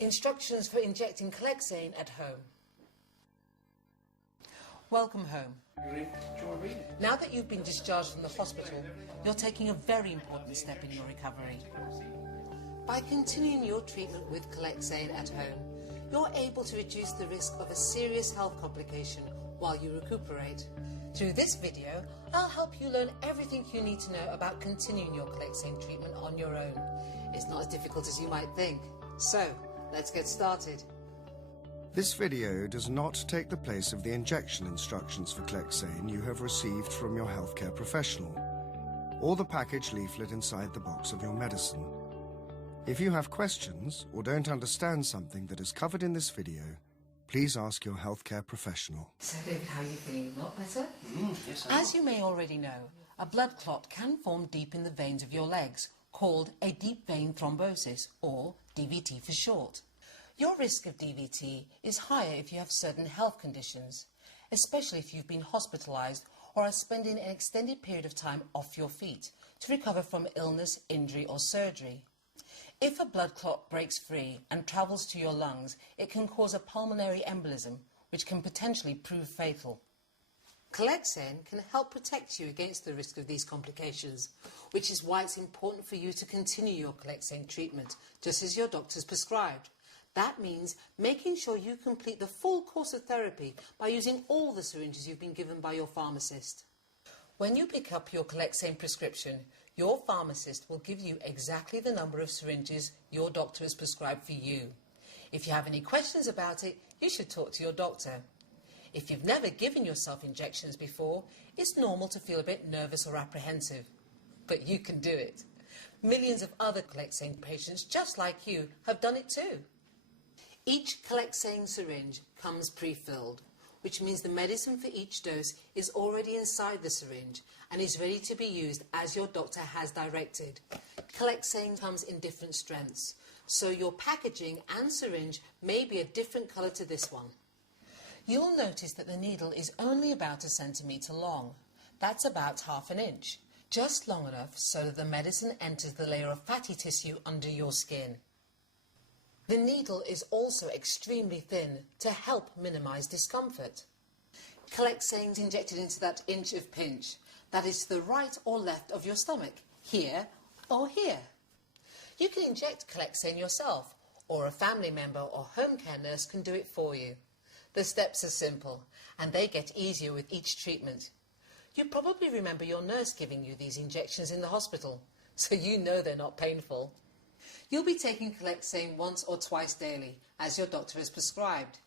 Instructions for injecting Clexane at home. Welcome home. Now that you've been discharged from the hospital, you're taking a very important step in your recovery. By continuing your treatment with Clexane at home, you're able to reduce the risk of a serious health complication while you recuperate. Through this video, I'll help you learn everything you need to know about continuing your Clexane treatment on your own. It's not as difficult as you might think. So, let's get started. This video does not take the place of the injection instructions for Clexane you have received from your healthcare professional, or the package leaflet inside the box of your medicine. If you have questions or don't understand something that is covered in this video, please ask your healthcare professional. So, David, how are you feeling? A lot better? Yes, As you may already know, a blood clot can form deep in the veins of your legs, called a deep vein thrombosis, or DVT for short. Your risk of DVT is higher if you have certain health conditions, especially if you've been hospitalised or are spending an extended period of time off your feet to recover from illness, injury or surgery. If a blood clot breaks free and travels to your lungs, it can cause a pulmonary embolism, which can potentially prove fatal. Clexane can help protect you against the risk of these complications, which is why it's important for you to continue your Clexane treatment, just as your doctor's prescribed. That means making sure you complete the full course of therapy by using all the syringes you've been given by your pharmacist. When you pick up your Clexane prescription, your pharmacist will give you exactly the number of syringes your doctor has prescribed for you. If you have any questions about it, you should talk to your doctor. If you've never given yourself injections before, it's normal to feel a bit nervous or apprehensive. But you can do it. Millions of other Clexane patients just like you have done it too. Each Clexane syringe comes pre-filled, which means the medicine for each dose is already inside the syringe and is ready to be used as your doctor has directed. Clexane comes in different strengths, so your packaging and syringe may be a different colour to this one. You'll notice that the needle is only about 1 centimetre long. That's about ½ an inch, just long enough so that the medicine enters the layer of fatty tissue under your skin. The needle is also extremely thin to help minimise discomfort. Clexane is injected into that inch of pinch, that is to the right or left of your stomach, here or here. You can inject Clexane yourself, or a family member or home care nurse can do it for you. The steps are simple, and they get easier with each treatment. You probably remember your nurse giving you these injections in the hospital, so you know they're not painful. You'll be taking Clexane once or twice daily, as your doctor has prescribed.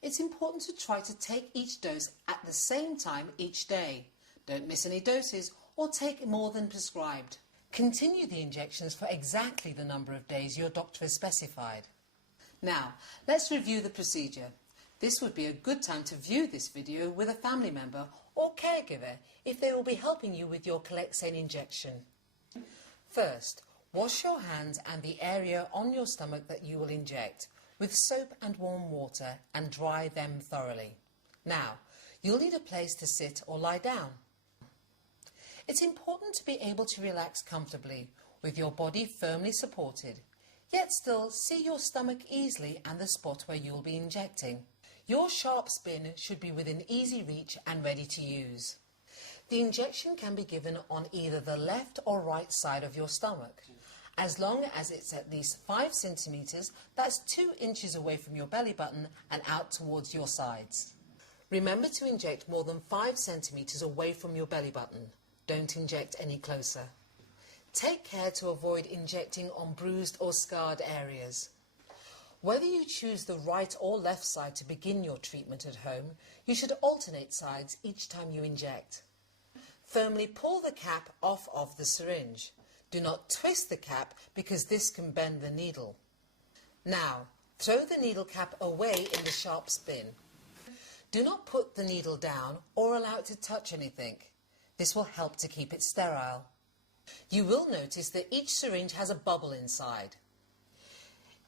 It's important to try to take each dose at the same time each day. Don't miss any doses or take more than prescribed. Continue the injections for exactly the number of days your doctor has specified. Now, let's review the procedure. This would be a good time to view this video with a family member or caregiver if they will be helping you with your Clexane injection. First, wash your hands and the area on your stomach that you will inject with soap and warm water and dry them thoroughly. Now, you'll need a place to sit or lie down. It's important to be able to relax comfortably with your body firmly supported, yet still see your stomach easily and the spot where you'll be injecting. Your sharp spin should be within easy reach and ready to use. The injection can be given on either the left or right side of your stomach. As long as it's at least 5 centimetres, that's 2 inches away from your belly button and out towards your sides. Remember to inject more than 5 centimetres away from your belly button. Don't inject any closer. Take care to avoid injecting on bruised or scarred areas. Whether you choose the right or left side to begin your treatment at home, you should alternate sides each time you inject. Firmly pull the cap off of the syringe. Do not twist the cap because this can bend the needle. Now, throw the needle cap away in the sharp spin. Do not put the needle down or allow it to touch anything. This will help to keep it sterile. You will notice that each syringe has a bubble inside.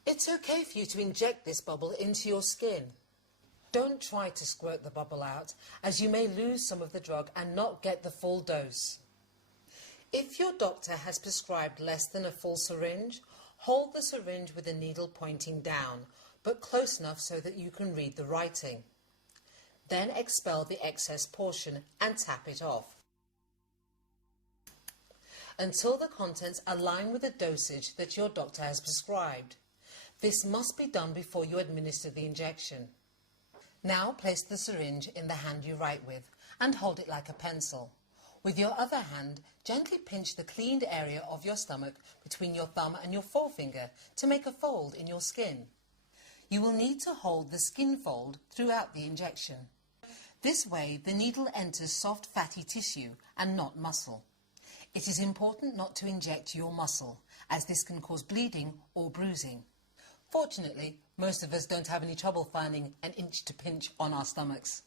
It's okay for you to inject this bubble into your skin. Don't try to squirt the bubble out, as you may lose some of the drug and not get the full dose. If your doctor has prescribed less than a full syringe, Hold the syringe with the needle pointing down, but close enough so that you can read the writing. Then expel the excess portion and tap it off until the contents align with the dosage that your doctor has prescribed. This must be done before you administer the injection. Now place the syringe in the hand you write with and hold it like a pencil. With your other hand, gently pinch the cleaned area of your stomach between your thumb and your forefinger to make a fold in your skin. You will need to hold the skin fold throughout the injection. This way, the needle enters soft fatty tissue and not muscle. It is important not to inject your muscle, as this can cause bleeding or bruising. Fortunately, most of us don't have any trouble finding an inch to pinch on our stomachs.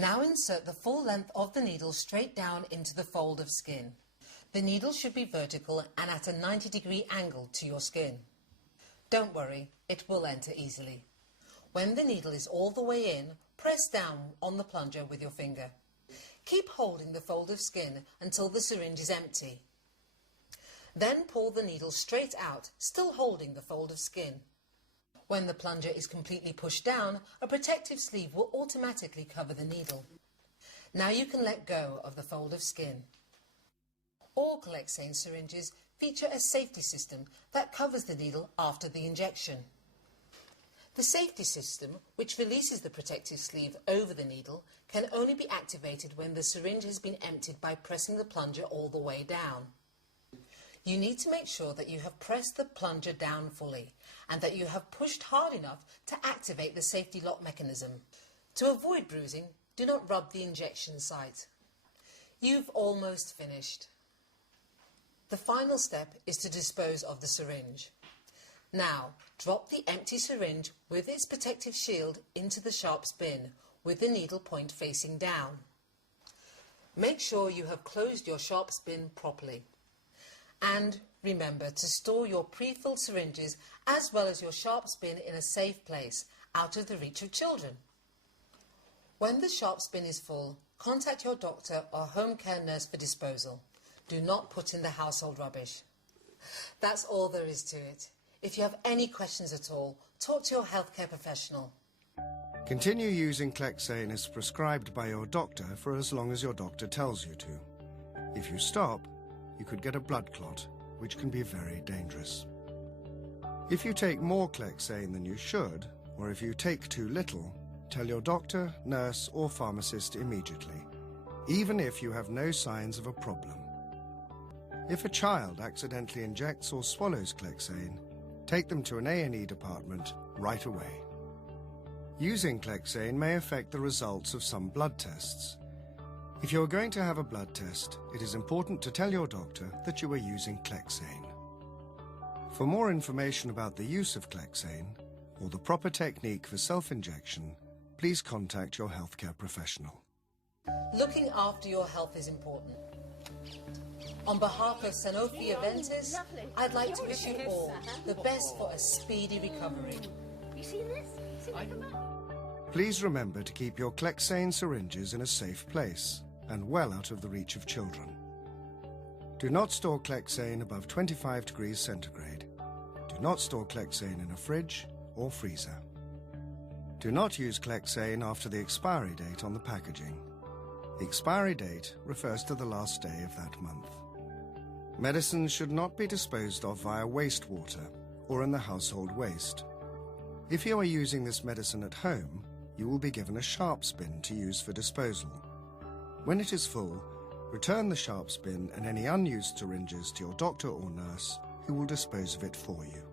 Now insert the full length of the needle straight down into the fold of skin. The needle should be vertical and at a 90-degree angle to your skin. Don't worry, it will enter easily. When the needle is all the way in, press down on the plunger with your finger. Keep holding the fold of skin until the syringe is empty. Then pull the needle straight out, still holding the fold of skin. When the plunger is completely pushed down, a protective sleeve will automatically cover the needle. Now you can let go of the fold of skin. All Clexane syringes feature a safety system that covers the needle after the injection. The safety system, which releases the protective sleeve over the needle, can only be activated when the syringe has been emptied by pressing the plunger all the way down. You need to make sure that you have pressed the plunger down fully and that you have pushed hard enough to activate the safety lock mechanism. To avoid bruising, do not rub the injection site. You've almost finished. The final step is to dispose of the syringe. Now, drop the empty syringe with its protective shield into the sharps bin with the needle point facing down. Make sure you have closed your sharps bin properly. And remember to store your pre-filled syringes as well as your sharps bin in a safe place, out of the reach of children. When the sharps bin is full, contact your doctor or home care nurse for disposal. Do not put in the household rubbish. That's all there is to it. If you have any questions at all, talk to your healthcare professional. Continue using Clexane as prescribed by your doctor for as long as your doctor tells you to. If you stop, you could get a blood clot, which can be very dangerous. If you take more Clexane than you should, or if you take too little, tell your doctor, nurse or pharmacist immediately, even if you have no signs of a problem. If a child accidentally injects or swallows Clexane, take them to an A&E department right away. Using Clexane may affect the results of some blood tests. If you're going to have a blood test, it is important to tell your doctor that you are using Clexane. For more information about the use of Clexane or the proper technique for self-injection, please contact your healthcare professional. Looking after your health is important. On behalf of Sanofi Aventis, I'd like to wish you all the best for a speedy recovery. You seen this? See what come out? Please remember to keep your Clexane syringes in a safe place and well out of the reach of children. Do not store Clexane above 25 degrees centigrade. Do not store Clexane in a fridge or freezer. Do not use Clexane after the expiry date on the packaging. The expiry date refers to the last day of that month. Medicines should not be disposed of via wastewater or in the household waste. If you are using this medicine at home, you will be given a sharps bin to use for disposal. When it is full, return the sharps bin and any unused syringes to your doctor or nurse, who will dispose of it for you.